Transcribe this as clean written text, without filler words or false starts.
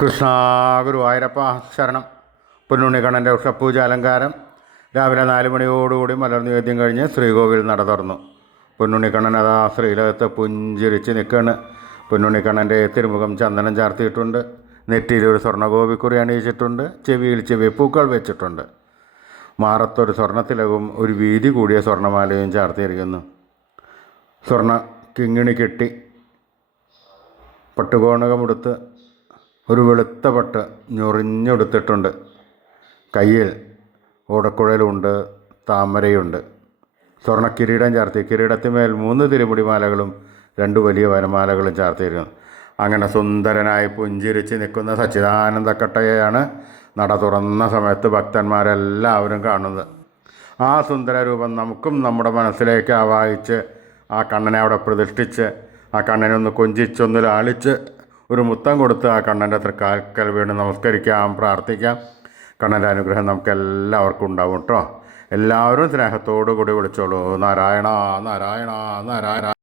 കൃഷ്ണ ഗുരുവായൂരപ്പ ശരണം. പൊന്നുണ്ണിക്കണ്ണൻ്റെ ഉഷപ്പൂജ അലങ്കാരം രാവിലെ 4 മണിയോടുകൂടി മലർനിവേദ്യം കഴിഞ്ഞ് ശ്രീകോവിൽ നട തുറന്നു. പൊന്നുണ്ണിക്കണ്ണൻ അതാ ശ്രീലകത്ത് പുഞ്ചിരിച്ച് നിൽക്കുകയാണ്. പൊന്നുണ്ണിക്കണ്ണൻ്റെ തിരുമുഖം ചന്ദനം ചാർത്തിയിട്ടുണ്ട്. നെറ്റിയിൽ ഒരു സ്വർണ്ണഗോപിക്കുറി അണിയിച്ചിട്ടുണ്ട്. ചെവിയിൽ ചെവിപ്പൂക്കൾ വെച്ചിട്ടുണ്ട്. മാറത്തൊരു സ്വർണ്ണത്തിലകവും ഒരു വീതി കൂടിയ സ്വർണ്ണമാലയും ചാർത്തിയിരിക്കുന്നു. സ്വർണ്ണ കിങ്ങിണി കെട്ടി പട്ടുകോണകമെടുത്ത് ഒരു വെളുത്ത പട്ട് ഞൊറിഞ്ഞെടുത്തിട്ടുണ്ട്. കയ്യിൽ ഓടക്കുഴലുണ്ട്, താമരയുണ്ട്. സ്വർണ്ണ കിരീടം ചാർത്തി. കിരീടത്തിന്മേൽ 3 തിരുമുടിമാലകളും 2 വലിയ വനമാലകളും ചാർത്തിയിരിക്കുന്നു. അങ്ങനെ സുന്ദരനായി പുഞ്ചിരിച്ച് നിൽക്കുന്ന സച്ചിദാനന്ദക്കട്ടയെയാണ് നട തുറന്ന സമയത്ത് ഭക്തന്മാരെല്ലാവരും കാണുന്നത്. ആ സുന്ദര രൂപം നമുക്കും നമ്മുടെ മനസ്സിലേക്ക് ആവാഹിച്ച് ആ കണ്ണനെ അവിടെ പ്രതിഷ്ഠിച്ച് ആ കണ്ണനെ ഒന്ന് കൊഞ്ചിച്ചൊന്ന് ലാളിച്ച് ഒരു മുത്തം കൊടുത്ത് ആ കണ്ണൻ്റെ തൃക്കാൽക്കൽ വീണ് നമസ്കരിക്കാം, പ്രാർത്ഥിക്കാം. കണ്ണൻ്റെ അനുഗ്രഹം നമുക്കെല്ലാവർക്കും ഉണ്ടാവും കേട്ടോ. എല്ലാവരും സ്നേഹത്തോടു കൂടി വിളിച്ചോളൂ. നാരായണ നാരായണ നാരായണ.